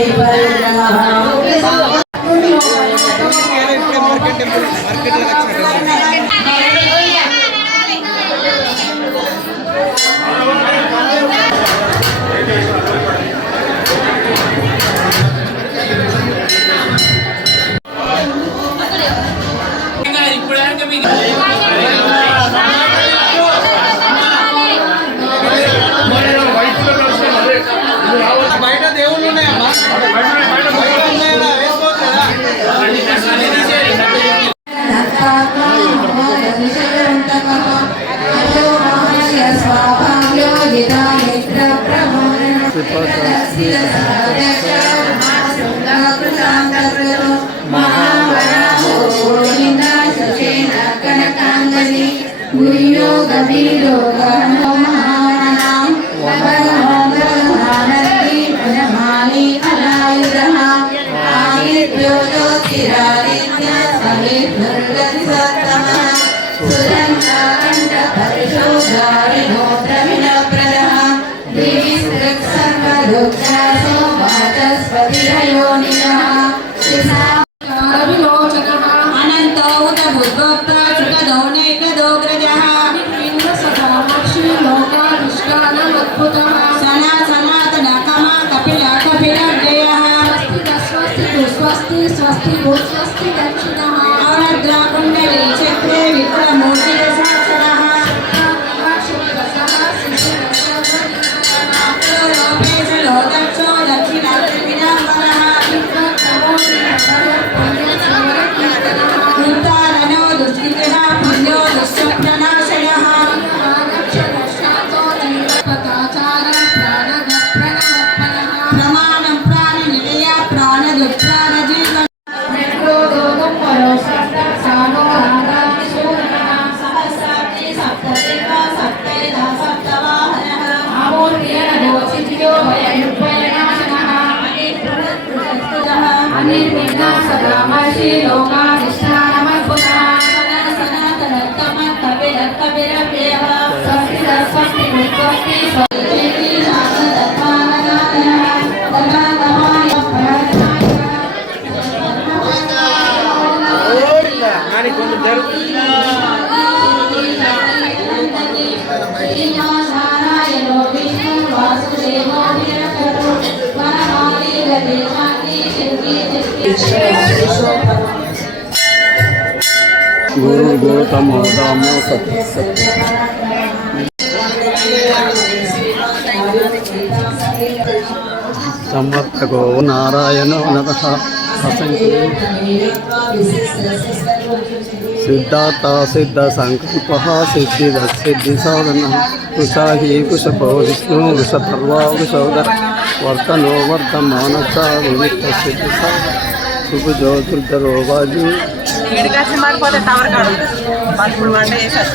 ఇప్పుడే అనంతో Потому గురు గౌతమో రామో సత్య సత్య సమర్థకో నారాయణో నత సిద్ధార్థ సిద్ధ సంకల్ప సిద్ధి సిద్ధి సాధన కుశాహి కుశభో విష్ణు వృషపర్వా వృషోదర వర్తనో వర్ధమానస వివిక్త సిద్ధి సుభుజో మారిపోతే టవర్ కాడు ఇప్పుడు వంట చేశారు.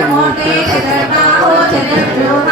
Muerte, Eterna, oh, tener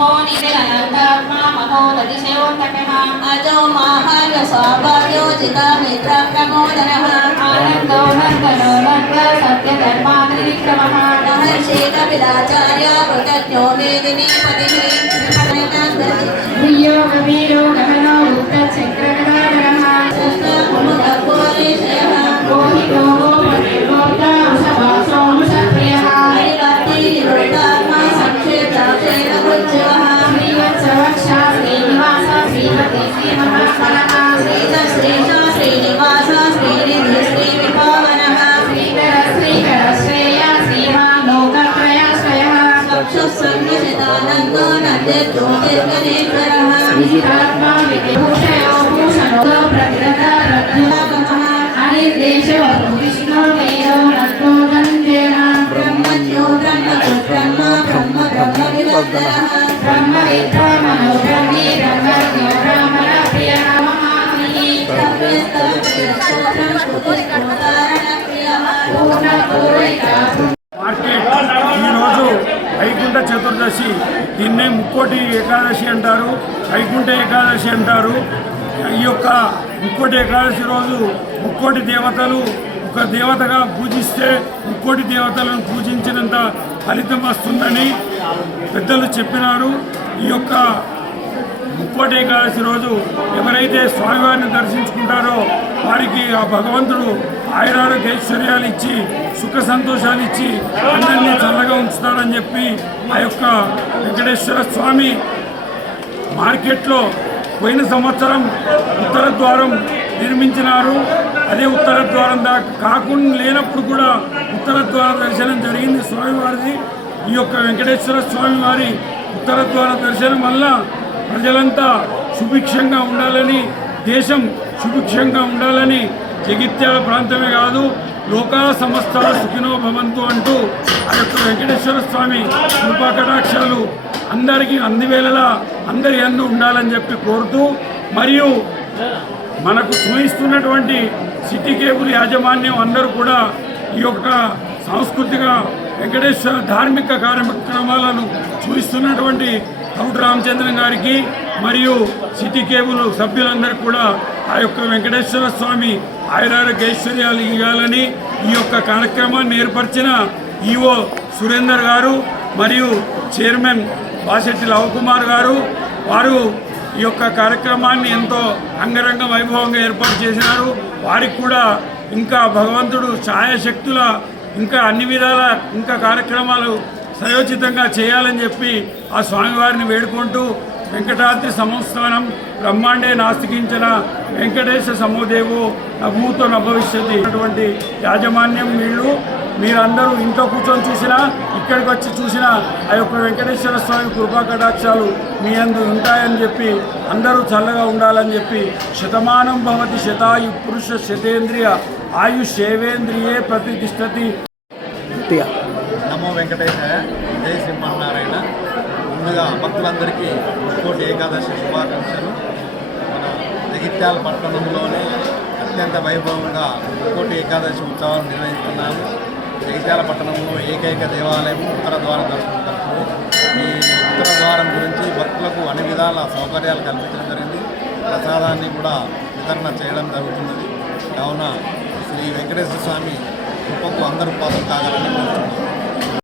నమో నిఖిలానందాత్మా మహోదతిశయోత్తకः అజో మాహార్య స్వాభావ్యోజిత మిత్ర ప్రమోదనః ఆనందో నందనో నంద సత్యధర్మాగ్నివిక్రమः మహర్షి కపిలాచార్య కృతజ్ఞో వేదిని పతిః ధియో గవీరో చక్షుస్సంగశతానందో నందే జ్యోతిర్గణేశ్వరः శ్రీరాత్మా విభూషయో భూషణో ప్రతిరథ రత్నోపమః అనిర్దేశో విష్ణు వేదో రత్నో దంజేన బ్రహ్మజ్ఞో బ్రహ్మపుత్రమ్మ బ్రహ్మ బ్రహ్మ వివర్ధనः బ్రహ్మ విద్వామనో ఏకాదశి దీన్నే ముక్కోటి ఏకాదశి అంటారు వైకుంఠ ఏకాదశి అంటారు. ఈ యొక్క ముక్కోటి ఏకాదశి రోజు ముక్కోటి దేవతలు ఒక దేవతగా పూజిస్తే ముక్కోటి దేవతలను పూజించినంత ఫలితం వస్తుందని పెద్దలు చెప్పినారు. ఈ యొక్క ముక్కోటి ఏకాదశి రోజు ఎవరైతే స్వామివారిని దర్శించుకుంటారో ఆ భగవంతుడు ఆయురారోగ్య ఐశ్వర్యాలు ఇచ్చి సుఖ సంతోషాలు ఇచ్చి అందరినీ చల్లగా ఉంచుతాడని చెప్పి ఆ యొక్క వెంకటేశ్వర స్వామి మార్కెట్లో పోయిన సంవత్సరం ఉత్తర ద్వారం నిర్మించినారు. అదే ఉత్తర ద్వారం దాకా కాకుండా లేనప్పుడు కూడా ఉత్తర ద్వార దర్శనం జరిగింది స్వామివారిది. ఈ యొక్క వెంకటేశ్వర స్వామి వారి ఉత్తర ద్వార దర్శనం వల్ల ప్రజలంతా సుభిక్షంగా ఉండాలని దేశం సుభిక్షంగా ఉండాలని జగిత్యాల ప్రాంతమే కాదు లోకా సమస్త సుఖినో భవంతు అంటూ ఆ యొక్క వెంకటేశ్వర స్వామి కృపా కటాక్షాలు అందరికీ అన్ని వేళలా అందరి అందు ఉండాలని చెప్పి కోరుతూ మరియు మనకు చూపిస్తున్నటువంటి సిటీ కేబుల్ యాజమాన్యం అందరూ కూడా ఈ యొక్క సాంస్కృతిక వెంకటేశ్వర ధార్మిక కార్యక్రమాలను చూపిస్తున్నటువంటి కౌటు రామచంద్రన్ గారికి మరియు సిటీ కేబుల్ సభ్యులందరికీ కూడా ఆ యొక్క వెంకటేశ్వర స్వామి ఆయురారోగ్య ఐశ్వర్యాలు ఇవ్వాలని ఈ యొక్క కార్యక్రమాన్ని ఏర్పరిచిన ఈఓ సురేందర్ గారు మరియు చైర్మన్ బాసెట్టి లవకుమార్ గారు. వారు ఈ యొక్క కార్యక్రమాన్ని ఎంతో అంగరంగ వైభవంగా ఏర్పాటు చేసినారు. వారికి కూడా ఇంకా భగవంతుడు ఛాయాశక్తుల ఇంకా అన్ని విధాల ఇంకా కార్యక్రమాలు సయోచితంగా చేయాలని చెప్పి ఆ స్వామివారిని వేడుకుంటూ వెంకటాద్రి సంస్థానం బ్రహ్మాండే నాస్తికించిన వెంకటేశ సమోదేవు నభూతో నభవిష్యతి అటువంటి యాజమాన్యం వీళ్ళు. మీరందరూ ఇంట్లో కూర్చొని చూసినా ఇక్కడికి వచ్చి చూసినా ఆ యొక్క వెంకటేశ్వర స్వామి కృపా కటాక్షాలు మీ అందు ఉంటాయని చెప్పి అందరూ చల్లగా ఉండాలని చెప్పి శతమానం భవతి శతాయు పురుష శతేంద్రియ ఆయుష్ ఏవేంద్రియే ప్రతిష్టతి నమో వెంకటేశాయ జై శ్రీమన్నారాయణ. ముందుగా భక్తులందరికీ ముక్కోటి ఏకాదశి శుభాకాంక్షలు. మన జగిత్యాల పట్టణంలోనే అత్యంత వైభవంగా ముక్కోటి ఏకాదశి ఉత్సవాలు నిర్వహిస్తున్నాము. జగిత్యాల పట్టణంలో ఏకైక దేవాలయం ఉత్తర ద్వారం దర్శనం ఈ ఉత్తర ద్వారం గురించి భక్తులకు అన్ని విధాల సౌకర్యాలు కల్పించడం జరిగింది. ప్రసాదాన్ని కూడా వితరణ చేయడం జరుగుతున్నది. కావున శ్రీ వెంకటేశ్వర స్వామి కృపకు అందరూ పాత్ర కాగలని కోరుతున్నాను